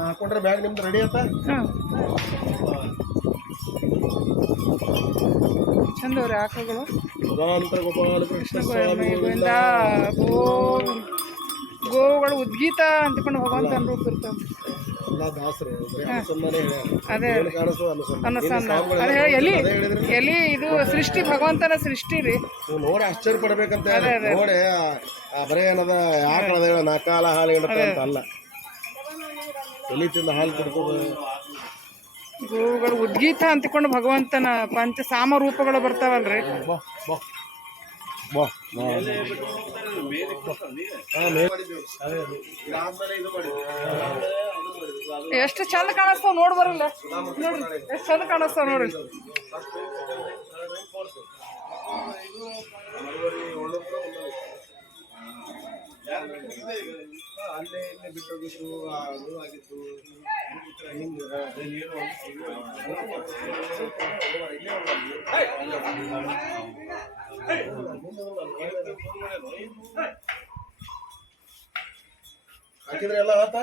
ಹಾಕೊಂಡ್ರೆ ಬ್ಯಾಗ್ ನಿಮ್ದು ರೆಡಿ ಆತ. ಚಂದವ್ರಿ ಆಕಳುಗಳು. ಕೃಷ್ಣ ಗೋವಿಂದ ಗೋವುಗಳು ಉದ್ಗೀತ ಅಂದ್ಕೊಂಡು ಭಗವಂತನ ರೂಪ ಇರ್ತಾವ. ಅದೇ ಅನುಸಂಧಾನ ಅದೇ ಎಲಿ ಇದು ಸೃಷ್ಟಿ ಭಗವಂತನ ಸೃಷ್ಟಿ ರೀ. ನೋಡಿ ಆಶ್ಚರ್ಯ ಪಡ್ಬೇಕಂತ ನೋಡಿ ಬರೇ ಏನದ ಯಾಕದ ನಾಕಾಲ ಹಾಲು ಹಿಡತ ಅಂತ ಅಲ್ಲ, ಎಲಿ ತಿಂದ ಹಾಲು ಕುಡ್ಕೋದು. ಗೋವುಗಳು ಉದ್ಗೀತ ಅಂತಿಕೊಂಡು ಭಗವಂತನ ಪಂಚ ಸಾಮ ರೂಪಗಳು ಬರ್ತಾವಲ್ರಿ. ಎಷ್ಟು ಚಂದ ಕಾಣಿಸ್ತಾವ ನೋಡಿ ಬರಲ್ಲ ನೋಡ್ರಿ, ಎಷ್ಟು ಚಂದ ಕಾಣಿಸ್ತಾವ ನೋಡ್ರಿ. ಅಲ್ಲೇ ಇಲ್ಲೇ ಬಿಟ್ಟೋಗಿದ್ದು ಆಗಿತ್ತು. ಹಾಕಿದ್ರೆ ಎಲ್ಲ ಆತ.